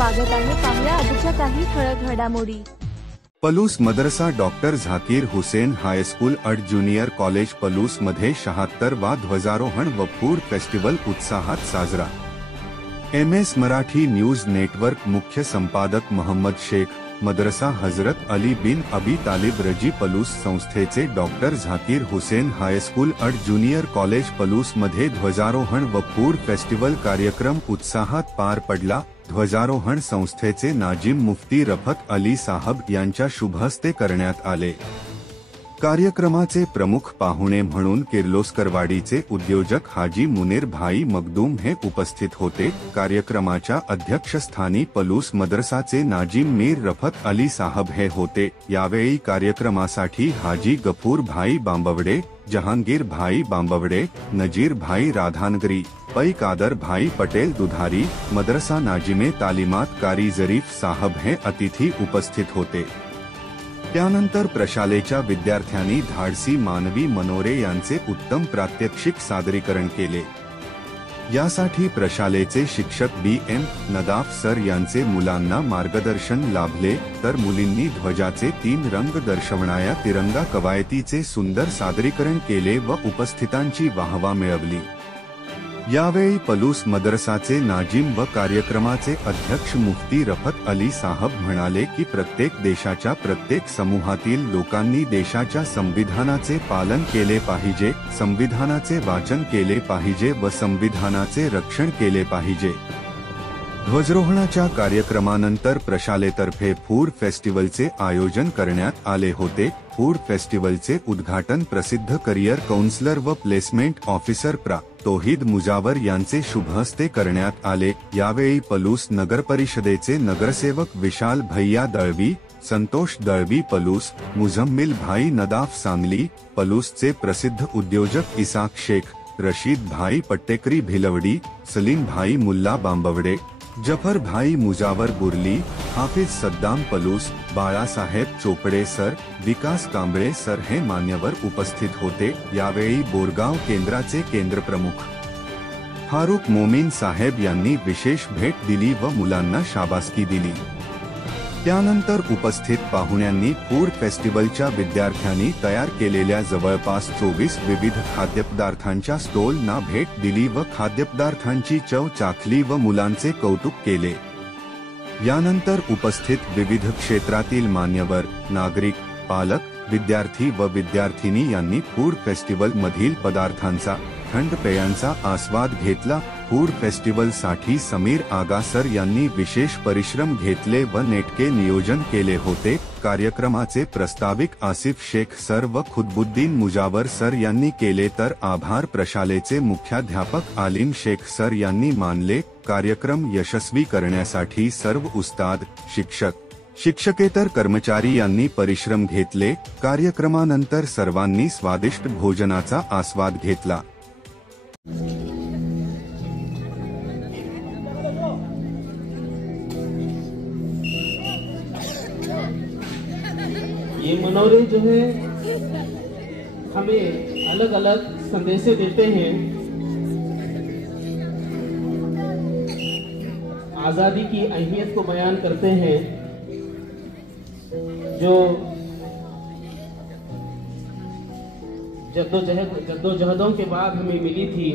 स्वागत आहे। पाहूया आजच्या काही ठळक घडामोडी। पलूस मदरसा डॉक्टर झाकीर हुसेन हायस्कूल अड ज्युनियर कॉलेज पलूस मध्ये 76वा ध्वजारोहण व फूड फेस्टिवल उत्साहात साजरा। MS मराठी न्यूज नेटवर्क मुख्य संपादक मोहम्मद शेख, मदरसा हजरत अली बिन अबी तालिब रजी पलूस संस्थेचे डॉक्टर झाकीर हुसेन हायस्कूल अड ज्युनियर कॉलेज पलूस मध्ये ध्वजारोहण व फूड फेस्टिवल कार्यक्रम उत्साहात पार पडला। ध्वजारोहण संस्थेचे नाजिम मुफ्ती रफत अली साहब यांच्या शुभहस्ते करण्यात आले। कार्यक्रमाचे प्रमुख पाहुणे म्हणून किर्लोस्करवाडीचे उद्योजक हाजी मुनीर भाई मखदूम हे उपस्थित होते। कार्यक्रमाच्या अध्यक्षस्थानी पलूस मदरसाचे नाजिम मीर रफत अली साहब हे होते। यावेळी कार्यक्रमासाठी हाजी गफूर भाई बांबवडे, जहांगीर भाई बांबवडे, नजीर भाई राधानगरी, पै कादर भाई पटेल दुधारी, मदरसा नाजिमे तालीमात कारी जरीफ साहब हे अतिथी उपस्थित होते। त्यानंतर प्रशालेच्या विद्यार्थ्यांनी धाडसी मानवी मनोरे यांचे उत्तम प्रात्यक्षिक सादरीकरण केले। यासाठी प्रशालेचे शिक्षक BM नदाफ सर यांचे मुलांना मार्गदर्शन लाभले, तर मुलींनी ध्वजाचे 3 रंग दर्शवणाऱ्या तिरंगा कवायतीचे सुंदर सादरीकरण केले व उपस्थितांची वाहवा मिळवली। यावेळी पलूस मदरसाचे नाजिम व कार्यक्रमाचे अध्यक्ष मुफ्ती रफत अली साहब म्हणाले की प्रत्येक देशाच्या प्रत्येक समूहातील लोकांनी देशाच्या संविधानाचे पालन केले पाहिजे, संविधानाचे वाचन केले पाहिजे व संविधानाचे रक्षण केले पाहिजे। ध्वजारोहणाच्या कार्यक्रमानंतर प्रशालेतर्फे फूड फेस्टिवलचे आयोजन करण्यात आले होते। फूड फेस्टिवलचे उद्घाटन प्रसिद्ध करियर काउन्सिलर व प्लेसमेंट ऑफिसर प्रा. तौहीद मुजावर यांचे शुभहस्ते करण्यात आले। यावेळी पलूस नगरपरिषदेचे नगरसेवक विशाल भैया दळवी, संतोष दळवी पलूस, मुझम्मिल भाई नदाफ सांगली, पलूसचे प्रसिद्ध उद्योजक इसाक शेख, रशीद भाई पट्टेकरी भिलवडी, सलीम भाई मुल्ला बांबवडे, जफर भाई मुजावर बुर्ली, हाफिज सद्दाम पलूस, बाळासाहेब चोपडे सर, विकास कांबळे सर हे मान्यवर उपस्थित होते। यावेळी बोरगाव केंद्राचे केंद्रप्रमुख फारुक मोमीन साहेब यांनी विशेष भेट दिली व मुलांना शाबासकी दिली। त्यानंतर उपस्थित पाहुण्यांनी फूड फेस्टिवलच्या विद्यार्थ्यांनी तयार केलेल्या जवळपास 24 विविध खाद्यपदार्थांच्या स्टॉलना भेट दिली व खाद्यपदार्थांची चव चाखली व मुलांचे कौतुक केले। यानंतर उपस्थित विविध क्षेत्रातील मान्यवर, नागरिक, पालक, विद्यार्थी व विद्यार्थिनी यांनी फूड फेस्टिवल मधील पदार्थांचा, थंड पेयांचा आस्वाद घेतला। फूड फेस्टिवल साठी समीर आगा सर यांनी विशेष परिश्रम घेतले व नेटके नियोजन केले होते। कार्यक्रमाचे प्रस्ताविक आसिफ शेख सर व खुदबुद्दीन मुजावर सर यांनी केले, तर आभार प्रशालेचे मुख्याध्यापक आलिम शेख सर यांनी मानले। कार्यक्रम यशस्वी करण्यासाठी सर्व उस्ताद, शिक्षक, शिक्षकेतर कर्मचारी यांनी परिश्रम घेतले। कार्यक्रमानंतर सर्वांनी स्वादिष्ट भोजनाचा आस्वाद घेतला। ये मनोरे जो है हमें अलग अलग संदेशे देते हैं। आज़ादी की अहमियत को बयान करते हैं, जो जद्दोजहदों के बाद हमें मिली थी।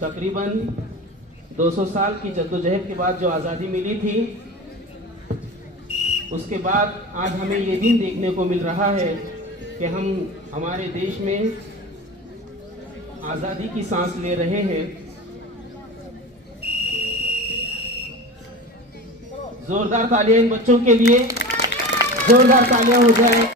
तकरीबन 200 साल की जद्दोजहद के बाद जो आज़ादी मिली थी, उसके बाद आज हमें ये दिन देखने को मिल रहा है कि हम हमारे देश में आज़ादी की सांस ले रहे हैं। जोरदार तालियां इन बच्चों के लिए, जोरदार तालियां हो जाए।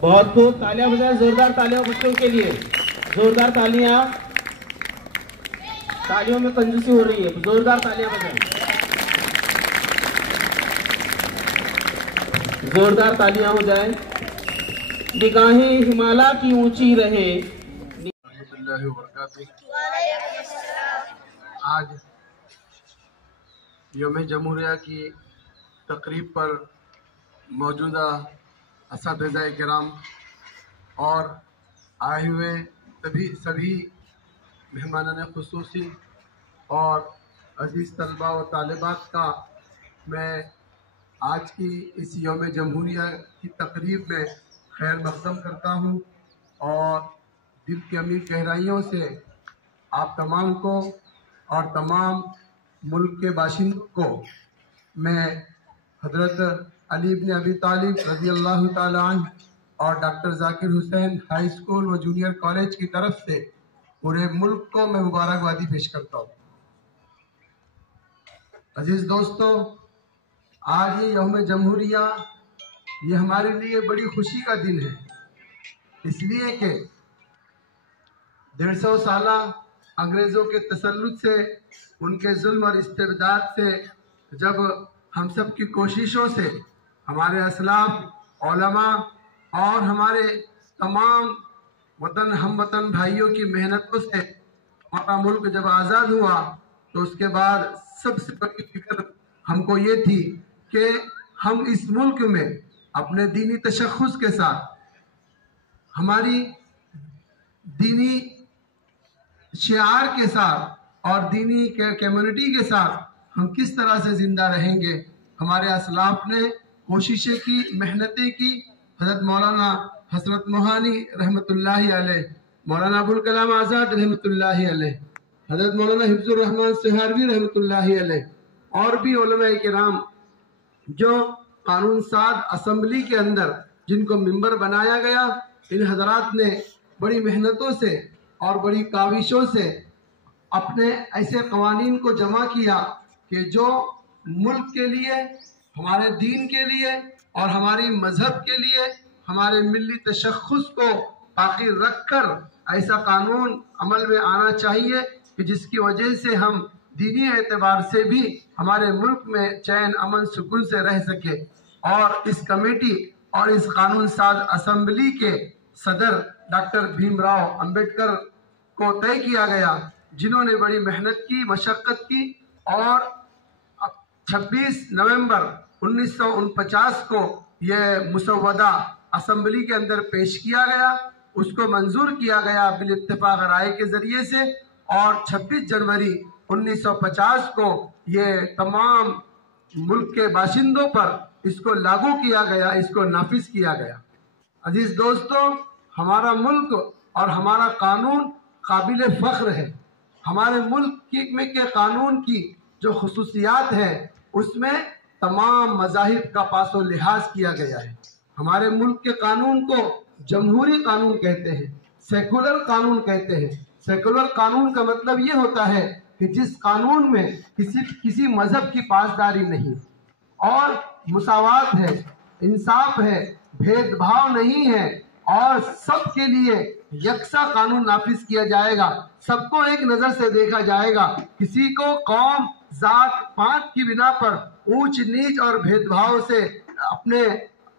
बहुत खूब, तालियां बजाएं, जोरदार तालियां बच्चों के लिए, जोरदार तालियां। तालियों में कंजूसी हो रही है, जोरदार तालियां बजाएं, जोरदार तालियां हो जाएं। निगाहें हिमालय की ऊंची रहे। आज यौम जमहूरिया की तकरीब पर मौजूदा असातिज़ा किराम और आए हुए सभी मेहमानान खुसूसी और अज़ीज़ तलबा व तालिबात का मैं आज की इस यौम जमहूरिया की तकरीब में खैर मक़दम करता हूँ और दिल की अमीर गहराइयों से आप तमाम को और तमाम मुल्क के बाशिंदों को मैं हज़रत अली इब्न अबी तालिब रज़ी अल्लाह ताला अन्हु और doctor Zakir Hussain high school व जूनियर कॉलेज की तरफ से पूरे मुल्क को मैं मुबारकबादी पेश करता हूँ। अजीज़ दोस्तों, आज ये यौम जमहूरिया ये हमारे लिए बड़ी खुशी का दिन है, इसलिए कि 150 साला अंग्रेज़ों के तसल्लुत से, उनके जुल्म और इस्तेबदाद से, जब हम सब की कोशिशों से, हमारे असलाफ उलमा और हमारे तमाम हम वतन भाइयों की मेहनतों से हमारा मुल्क जब आज़ाद हुआ तो उसके बाद सबसे बड़ी फिक्र हमको ये थी कि हम इस मुल्क में अपने दीनी तशख़्ख़ुस के साथ, हमारी दीनी शिआर के साथ और दीनी कम्युनिटी के साथ हम किस तरह से ज़िंदा रहेंगे। हमारे असलाफ ने कोशिशें की, मेहनतें की। हज़रत मौलाना हसरत मोहानी रहमतुल्लाहि अलैह, मौलाना अबुल कलाम आज़ाद रहमतुल्लाहि अलैह, हज़रत मौलाना हिफ्ज़ुर रहमान सिहारवी रहमतुल्लाहि अलैह और भी उलमाए किराम जो कानून साज असम्बली के अंदर जिनको मेंबर बनाया गया, इन हजरात ने बड़ी मेहनतों से और बड़ी काविशों से अपने ऐसे कवानीन को जमा किया कि जो मुल्क के लिए, हमारे दीन के लिए और हमारी मजहब के लिए, हमारे मिली तशख़्ख़ुस को बाकी रख कर ऐसा कानून अमल में आना चाहिए कि जिसकी वजह से हम दीनी एतबार से भी हमारे मुल्क में चैन अमन सुकून से रह सके। और इस कमेटी और इस कानून साज असम्बली के सदर डॉक्टर भीमराव अंबेडकर को तय किया गया, जिन्होंने बड़ी मेहनत की, मशक्क़त की और 26 नवंबर 1949 को यह मुसव्वदा असम्बली के अंदर पेश किया गया, उसको मंजूर किया गया बिल इत्तेफाक राय के ज़रिए से और 26 जनवरी 1950 को ये तमाम मुल्क के बाशिंदों पर इसको लागू किया गया, इसको नाफिज किया गया। अजीज दोस्तों, हमारा मुल्क और हमारा कानून काबिल फ़ख्र है। हमारे मुल्क में के कानून की जो खुसूसियात है उसमें तमाम मज़ाहिब का पासो लिहाज किया गया है। हमारे मुल्क के कानून को जमहूरी कानून कहते हैं, सेकुलर कानून कहते हैं। सेकुलर कानून का मतलब ये होता है कि जिस कानून में किसी मजहब की पासदारी नहीं और मुसावात है, इंसाफ है, भेदभाव नहीं है और सबके लिए यकसा कानून नाफिज किया जाएगा। सबको एक नजर से देखा जाएगा, किसी को कौम, जात, पात की बिना पर ऊंच नीच और भेदभाव से अपने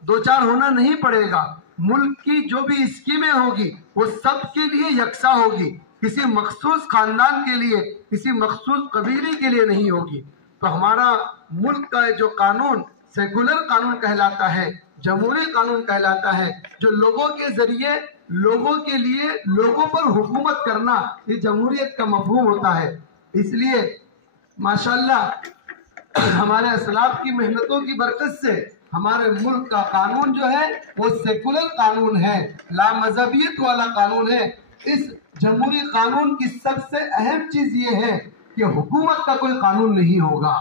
दो चार होना नहीं पड़ेगा। मुल्क की जो भी स्कीमें होगी वो सबके लिए यकसा होगी, किसी मखसूस खानदान के लिए, किसी मखसूस कबीले के लिए नहीं होगी। तो हमारा मुल्क का जो कानून सेकुलर कानून कहलाता है, जमहूरी कानून कहलाता है, जो लोगों के जरिए, लोगों के लिए, लोगों पर हुकूमत करना, ये जमहूरियत का मफहूम होता है। इसलिए माशाअल्लाह हमारे असलाफ की मेहनतों की बरकत से हमारे मुल्क का कानून जो है वो सेकुलर कानून है, लामज़हबियत वाला कानून है। इस जमहूरी कानून की सबसे अहम चीज ये है कि हुकूमत का कोई कानून नहीं होगा।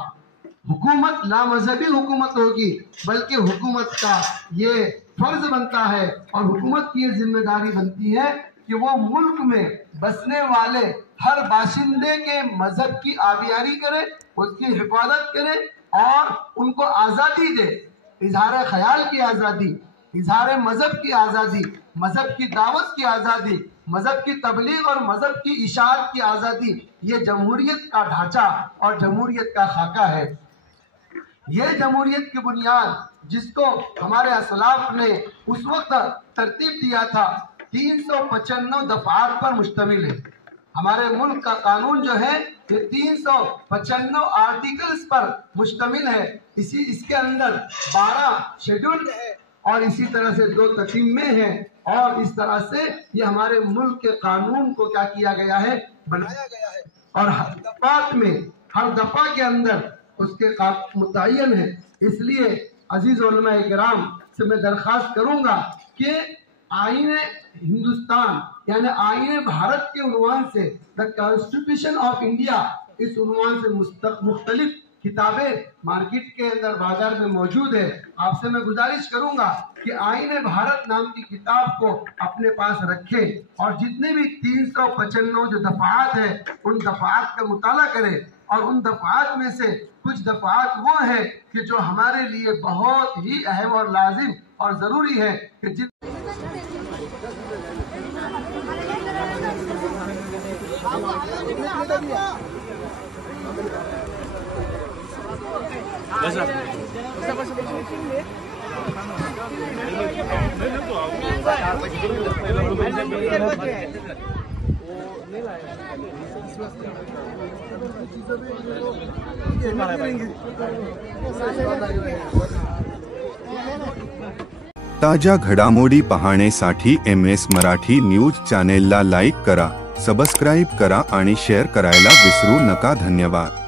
हुकूमत लामज़हबी हुकूमत होगी, बल्कि हुकूमत का ये फर्ज बनता है और हुकूमत की ये जिम्मेदारी बनती है कि वो मुल्क में बसने वाले हर बाशिंदे के मजहब की आबियारी करे, उसकी हिफाजत करे और उनको आज़ादी दे। इजहार ख्याल की आज़ादी, इजहार मजहब की आज़ादी, मजहब की दावत की आज़ादी, मजहब की तबलीग और मजहब की इशाअत की आज़ादी, ये जमहूरियत का ढांचा और जमहूरियत का खाका है। ये जमहूरियत की बुनियाद जिसको हमारे असलाफ ने उस वक्त तरतीब दिया था 395 दफात पर मुश्तमिल है। हमारे मुल्क का कानून जो है ये 395 आर्टिकल्स पर मुश्तमिल है। इसके अंदर 12 शेड्यूल है और इसी तरह से 2 ततीमे हैं और इस तरह से ये हमारे मुल्क के कानून को क्या किया गया है, बनाया गया है और हर दफा के अंदर उसके मुतय्यन है। इसलिए अजीज उलमा इकराम से मैं दरख्वास्त करूंगा कि आईने हिंदुस्तान यानी आईने भारत के उन्वान से द कॉन्स्टिट्यूशन ऑफ इंडिया, इस उन्वान से मुख्तलिफ किताबें मार्केट के अंदर बाजार में मौजूद है। आपसे मैं गुजारिश करूंगा कि आईने भारत नाम की किताब को अपने पास रखें और जितने भी 395 जो दफात है उन दफात का मुताला करें और उन दफात में से कुछ दफात वो है कि जो हमारे लिए बहुत ही अहम और लाजिम और जरूरी है कि ताज्या घडामोडी पाहण्यासाठी MS मराठी न्यूज चॅनेलला लाईक करा, सबस्क्राईब करा आणि शेअर करायला विसरू नका। धन्यवाद।